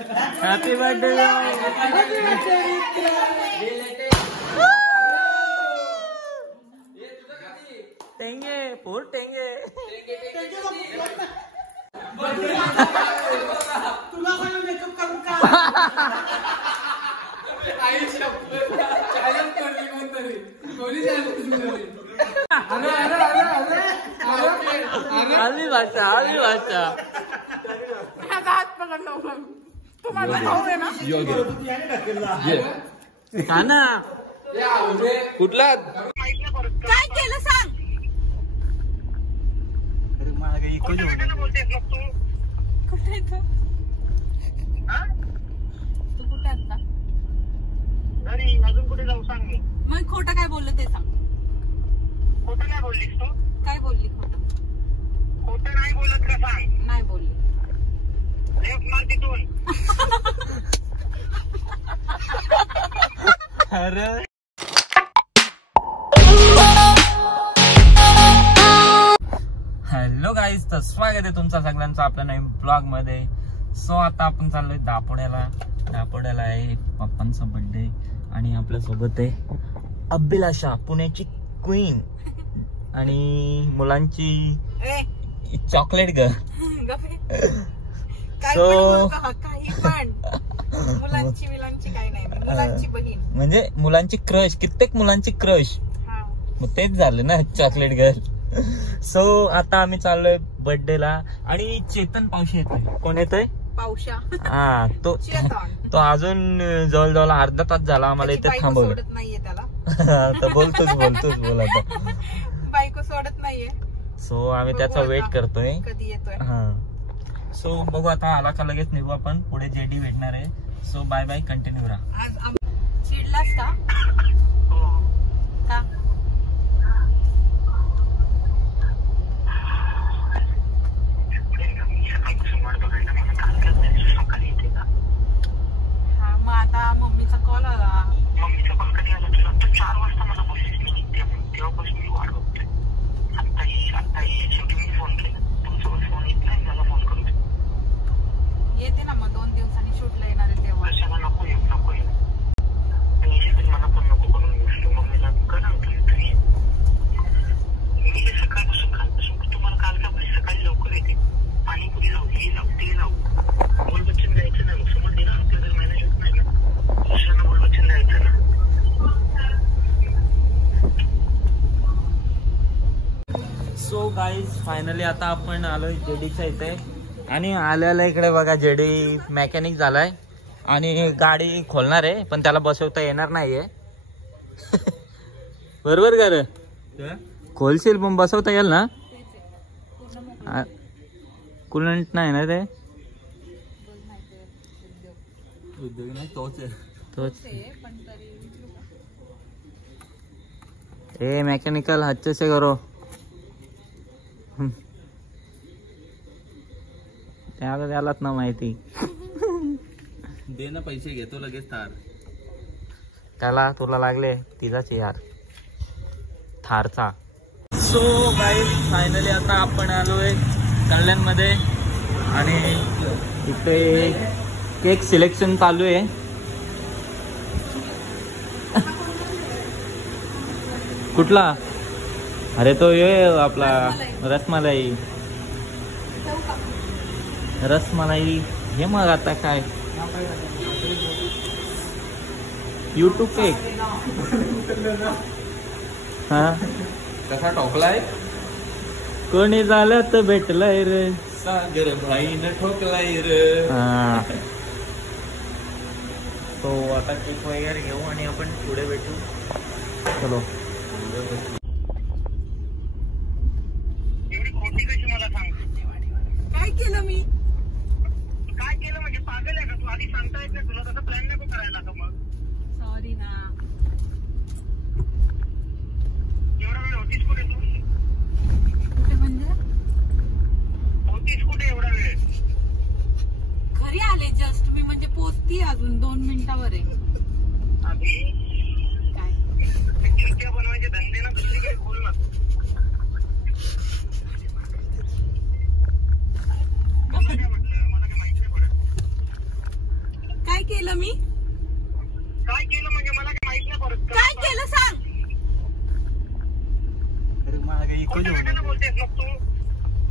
Happy birthday टेंगे पोर टेंगे तुला काय मेकअप करून का आली भाषा हात पकडलो तुम्हाला भाऊ आहे ना का ना कुठला काय केलं सांग अरे मला काही कुठे तू कुठे आता घरी अजून कुठे जाऊ सांग मी मग खोटं काय बोललं ते सांग खोटं नाही बोललीस तू काय बोलली खोटं खोटं नाही बोलत का सांग नाही बोलली लेफ्ट मार तिथून अरे हॅलो गाईज तर स्वागत आहे तुमचं सगळ्यांचं आपल्या नवीन ब्लॉग मध्ये. सो आता आपण चाललोय दापोड्याला आहे पप्पांचा बर्थडे आणि आपल्या सोबत आहे अभिलाषा पुण्याची क्वीन आणि मुलांची चॉकलेट गर्ल. सो काही पण मुलांची विलांची काही नाही मुलांची बहीण म्हणजे मुलांची क्रश कित्येक मुलांची क्रश मग तेच झालं ना चॉकलेट गर्ल. सो आता आम्ही चाललोय बर्थडेला आणि चेतन पावशी येतोय. कोण येतोय? पावशा. हा तो अजून जवळजवळ अर्धा तास झाला आम्हाला इथे थांबवलं नाहीये त्याला. तर बोल आता बायको सोडत नाहीये. सो आम्ही त्याचा वेट करतोय कधी येतोय. हा सो बघू आता आला का लगेच निघू आपण. पुढे जेडी भेटणार आहे. सो बाय बाय कंटिन्यू राहा. आज चिडलास का? का मग आता मम्मीचा कॉल आला. मम्मीचा कॉल कधी आला तुला? तू 4 वाजता मला बोललीस मी निघते म्हणून. तेव्हापासून मी वाट बघतोय. आत्ताही शेवटी मी फोन केला. तुमच्यावर फोन येत नाही मला फोन करू दे. येते ना मग 2 दिवसांनी शूटला येणार आहे तेव्हा. कशाला नको येऊ आणि याच्यातच मला फोन नको करून येऊ. मम्मीला करा तरी मी कालपासून तुम्हाला काल का बोलली सकाळी लवकर येते पाणीपुरी लावू हे लावू ते लावू बोल बच्चन जायचं ना. मग समजते ना आपल्या जर मॅनेज होत नाही ना दुसऱ्यांना बोल बच्चन जायचं ना. सो गाईज फायनली आता आपण आलोय जेडीच्या इथे आणि आल्याला इकडे बघा जेडी मेकॅनिक झालाय आणि गाडी खोलणार आहे पण त्याला बसवता येणार नाहीये. बरोबर का रे? खोलशील पण बसवता येईल ना? कुलंट नाही ना ते उद्योग नाही तोच ए मैकेनिकल अच्छे से करो. त्यालाच ना माहिती. दे ना पैसे घेतो लगेच थार. त्याला तुला लागले तिचाच यार थारचा. सो गाईज फायनली आता आपण आलोय कल्याणमध्ये आणि इथे केक सिलेक्शन चालू आहे. कुठला? अरे तो ये आपला रसमलाई हे मग आता काय यूट्यूब केक. हा कसा ठोकलाय? कोणी झालं तर भेटलाय रे सागर भाईनं ठोकलाय रे. हा तो आता केक वगैरे घेऊ आणि आपण पुढे भेटू. चलो. एवढी खोटी कशी मला सांग? काय केलं मी? काय केलं म्हणजे पागल आहे का तू? आधी सांगता येत नाही तुला? तसं प्लॅन नको करायला का मग? सॉरी ना. एवढा वेळ होतीस कुठे तू? कुठे म्हणजे? होतीस कुठे एवढा वेळ? घरी आले जस्ट मी. म्हणजे पोचती अजून 2 मिनिटावर आहे. आधी काय चिंट्या बनवायचे धंदे ना दुसरीकडे बोल ना. मला काय म्हटलं? मला काय माहिती नाही पडत. केलं मी? काय केलं म्हणजे मला काय माहित नाही परत. काय केलं सांग. अरे मागे इको कुठे कशाला बोलतेस मग तू?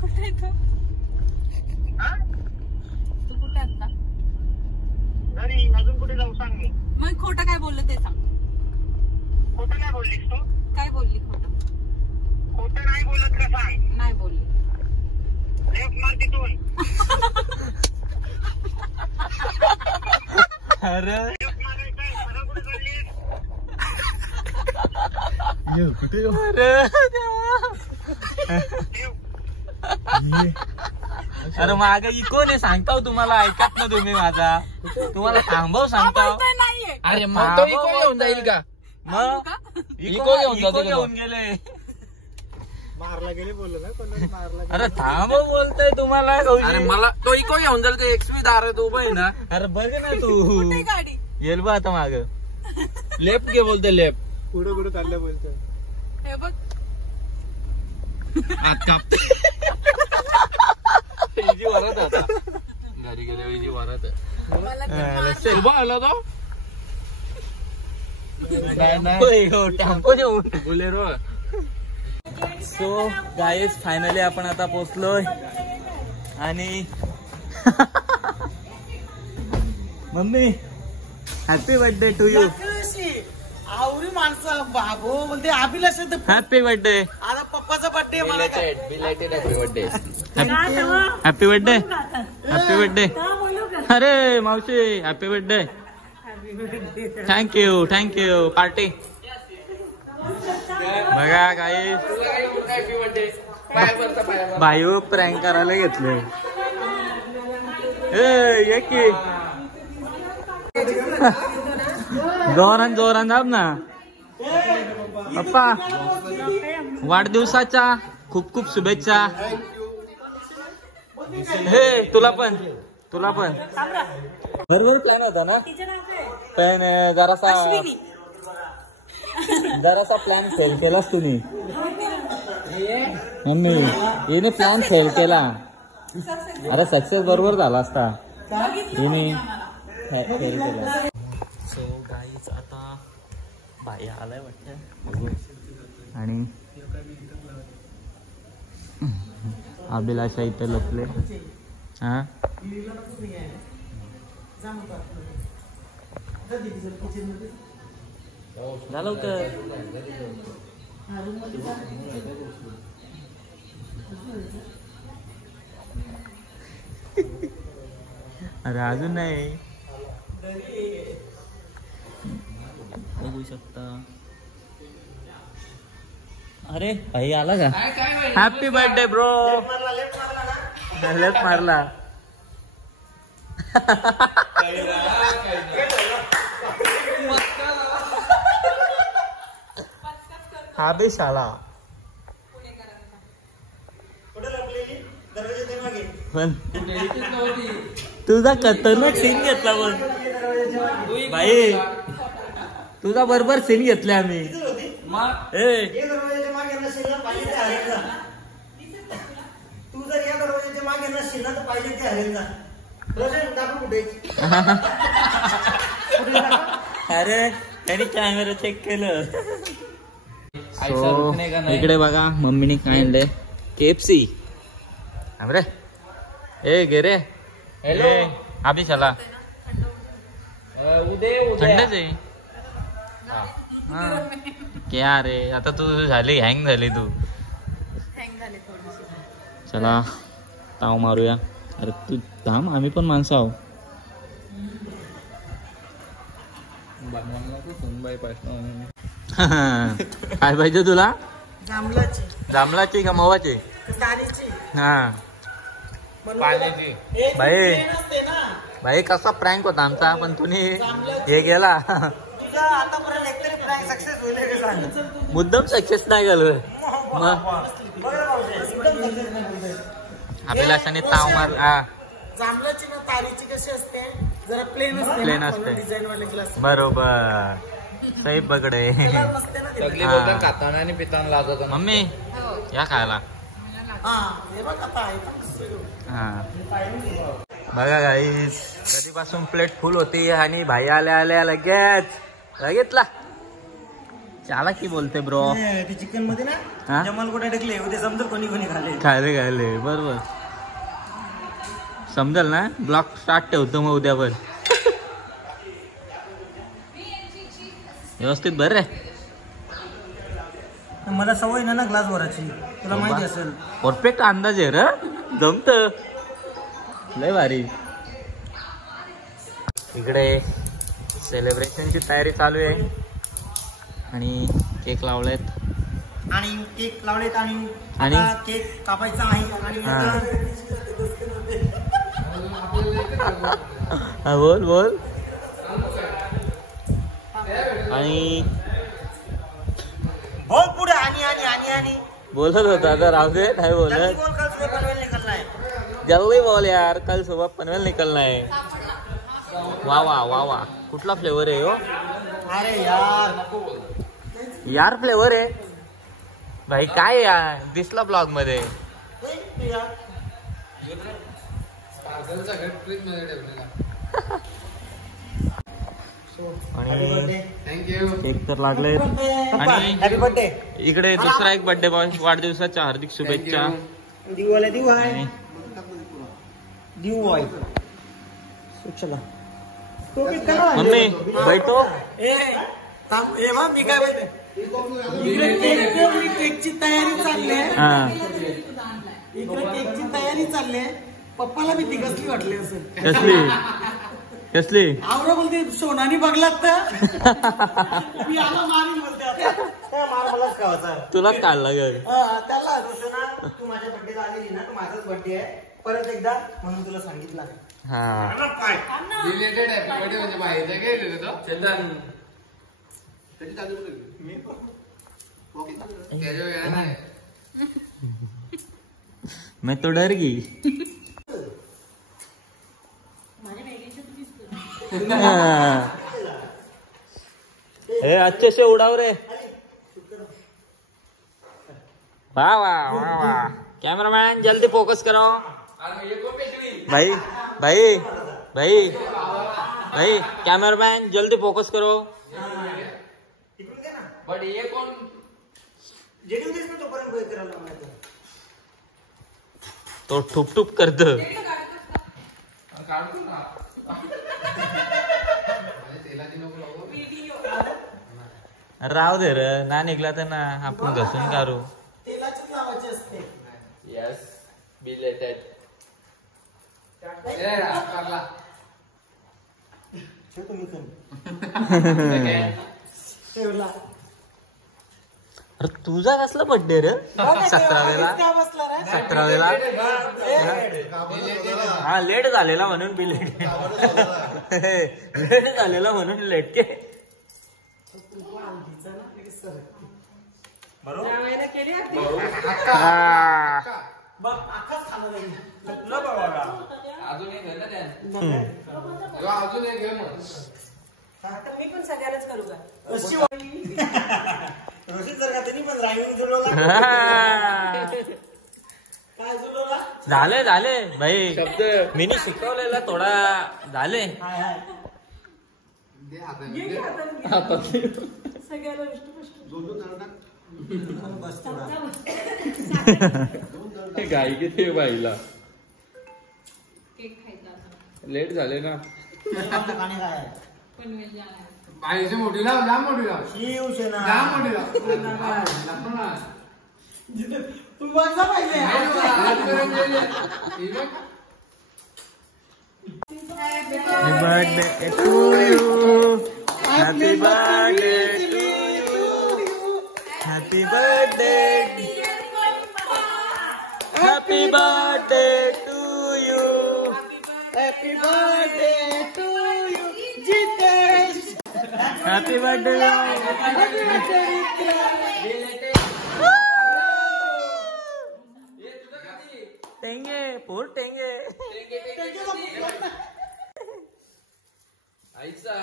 कुठे आहे तू? हा? तू कुठे आहे आता? घरी. अजून कुठे जाऊ सांग मी. मग खोटं काय बोललं ते सांग. खोटं नाही बोललीस तू? काय बोलली खोटं? खोटं नाही बोलत का सांग. नाही बोलली. लेफ्ट मार तिथून. अरे लेफ्ट मारायचंय. सरळ कुठे चाललीस? कुठे अरे अरे मागे इको नाही सांगताव तुम्हाला. ऐकत ना तुम्ही माझा. तुम्हाला थांबव सांगताव. बोलतोय नाहीये. अरे मग तो इको घेऊन जाईल का? मग इको घेऊन जाते का? घेऊन गेले. मारला गेले बोललो ना कोणाला मारला. अरे थांबव बोलतोय तुम्हाला. अरे मला तो इको घेऊन जाईल ते एक्सवी दारात उभं आहे ना. अरे बघ ना तू. कुठे गाडी? येईल बा आता माग. लेफ्ट घे बोलते लेफ्ट. पुढे पुढे चाललं बोलतोय. हे बघ. कापते इजी वरत आता. घरी गेल्या इजी वरत मला ते मारलं. उभा आला तो. टेम्पो देऊन. बोलेरो. सो गाईज फायनली आपण आता पोहोचलोय आणि mummy happy birthday to you. आवरी माणसं बाबू म्हणजे अभिलाष हॅपी बर्थडे. आता पप्पाचा बर्थडे मला काय belated happy birthday. Happy birthday. Happy birthday. अरे मावशी happy birthday. Thank you thank you. Party बघा गाईज. भाई प्रँक करायला घेतले. ये की जोरान जोरान दाब ना पप्पा. वाढदिवसाच्या खूप खूप शुभेच्छा. हे तुला पण बरोबर प्लॅन होता ना. पण जरासा प्लॅन फेल केलास तुम्ही. मम्मी येणे प्लॅन फेल केला. अरे सक्सेस बरोबर झाला असता. तुम्ही फेल केला. सो गाईज आता बाई आलाय वाटतं आणि अभिलाषा इथे लपले. हा लवकर. अरे अजून नाही. बघू शकता. अरे भाई आला का? Happy birthday bro. लेफ्ट मारला. हा बे शाला. पण तुझा खतरनाक सीन घेतला पण भाई. तुझा बरोबर सीन घेतले आम्ही. तू जर या दरवाजाच्या मागे नसशील ना तर पाहिजे ते हरेल ना. कुठे अरे त्यांनी कॅमेरा चेक केलं. So, इकडे बघा मम्मीने काय आणलंय. KFC. अरे ए गे रे. हॅलो अभि चला. थंडच आहे. क्या रे आता तू झाली हँग झाली तू. चला ताव मारूया. अरे तू थांब आम्ही पण माणसं आहो. काय पाहिजे तुला? जांभळाची का मवाची? हा भाई कसा प्रँक होता आमचा पण तुम्ही हे गेला. मुद्दाम सक्सेस नाही झालं. मग अभिलाषाने ताव मार. जांभळाची ना तारीची कशी असते जरा प्लेन असते डिझाईन वाले ग्लास. बरोबर सही पकडे. सगळी बोलतात खाताना आणि पिताना लाजत. मम्मी या खायला. हा हे बघ आता हा बघा गाईस कधीपासून प्लेट फुल होती आणि भाई आल्या आल्या लगेच बघितला चाला की बोलते ब्रो ते चिकन मध्ये ना जमाल कुठे टाकले उद्या समजा कोणी कोणी खाले बरोबर समजेल ना ब्लॉक स्टार्ट ठेवतो मग उद्या पण व्यवस्थित बर रे मला सवय ना ग्लास भरायची तुला माहिती असेल परफेक्ट अंदाज आहे रे जमत लय भारी इकडे सेलिब्रेशनची तयारी चालू आहे आणि केक लावलेत आणि केक कापायचा आहे आणि बोल आणि बोल पुढे आणि बोलत होता आता राहू दे नाही बोलत जल्दी बोल यार कल सुबह पनवेल निकलना है वा वा कुठला फ्लेवर आहे हो अरे यार फ्लेवर आहे भाई काय यार दिसला ब्लॉग मध्ये आणि केक तर लागले आणि हॅपी बर्थडे इकडे दुसरा एक बर्थडे बॉय वाढदिवसाच्या हार्दिक शुभेच्छा चला मम्मी बैठो मी काय बोलते केकची तयारी चालली आहे इकडे केकची तयारी चालली आहे पप्पाला मी ती कसली वाटली असेल कसली आवडं बोलते सोनानी बघलात तर मी आला मारीन बोलते मार मलाच खावाचा तुलाच काढला ग त्याला सोना तू माझ्या बर्थडेला आलेली ना तू माझाच बर्थडे आहे परत एकदा म्हणून तुला सांगितलं मैं तो डर गई अच्छे से उड़ाओ रे वाह वाह वाह वाह कैमरामैन जल्दी फोकस करो भाई भाई भाई भाई कैमरामैन जल्दी फोकस करो बट ये कोण तो ठुप ठुप करत राव दे रे ना निघला तर ना आपण घसून काढू तेलाचीच लावायची असते यस बिलेटेड अरे तुझा कसला बर्थडे रे 17वेला हा लेट झालेला म्हणून बी लेट लेट झालेला म्हणून लेट के अजून एक मी पण सगळ्यालाच करू का रोशीत जर का त्यांनी पण ड्रायव्हिंग जुळवला काय जुळवला झाले भाई मीनी शिकवलेला थोडा झाले सगळ्याला गाई किती बाईला केक खायचा लेट झाले ना गाणे काय आहे पनवेल जाणार बाईची मोठी लाव जा मोठी लाव शिवसेना जा मोठी लाव तू बघला पाहिजे Happy birthday to you. Happy birthday to you. Happy birthday. Happy birthday to you. Happy birthday to you, Jitesh. Happy birthday. Happy birthday, टेंगे पोर टेंगे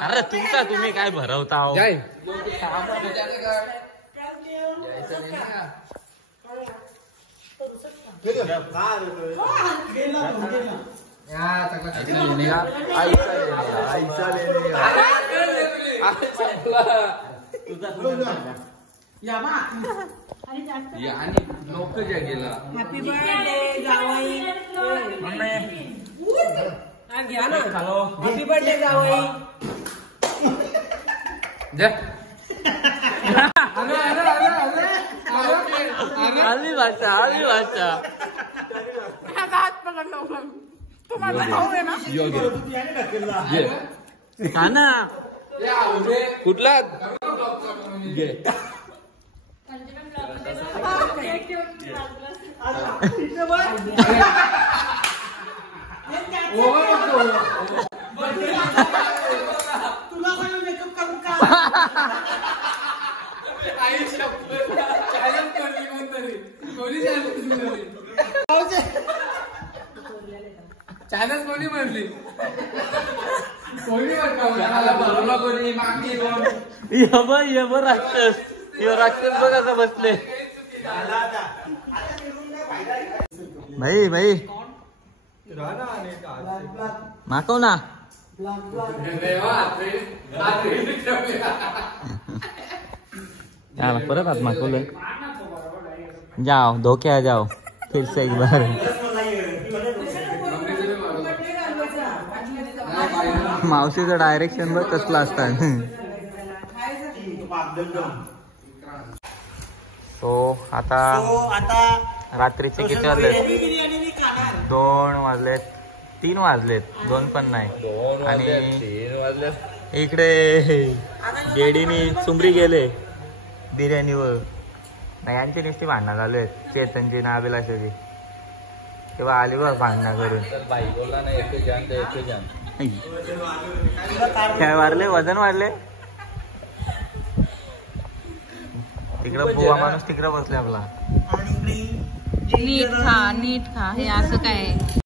अरे तुमचा तुम्ही काय भरवता हो आणि लोक ज्या गेला हॅपी बर्थडे जावई घ्या ना हॅपी बर्थडे जावई आली भाषा आली भाषा का ना कुठला तुला मेकअप करून का चॅनल कोणी म्हणली कोणी मागणी ये बघ राक्षस यो राक्षस बघ असं बसले भाई भाई माकव ना परत हाथ माकवलं जाओ धोके आ जाओ फिर से एक बार मावशीचं डायरेक्शन बघ कसलं असतात आता रात्रीचे किती वाजलेत 2 वाजलेत 3 वाजलेत 2 पण नाही आणि 3 वाजले इकडे गेडीनी सुमरी गेले बिर्याणीवर यांची नुसती भांडणं चालू आहेत चेतनची ना अभिलाषाची तेव्हा आली बघ भांडणं करून बाई बोलला ना एक जान काय वाढले वजन वाढले तिकडं बुवा माणूस तिकडं बसले आपला नीट खा हे असं काय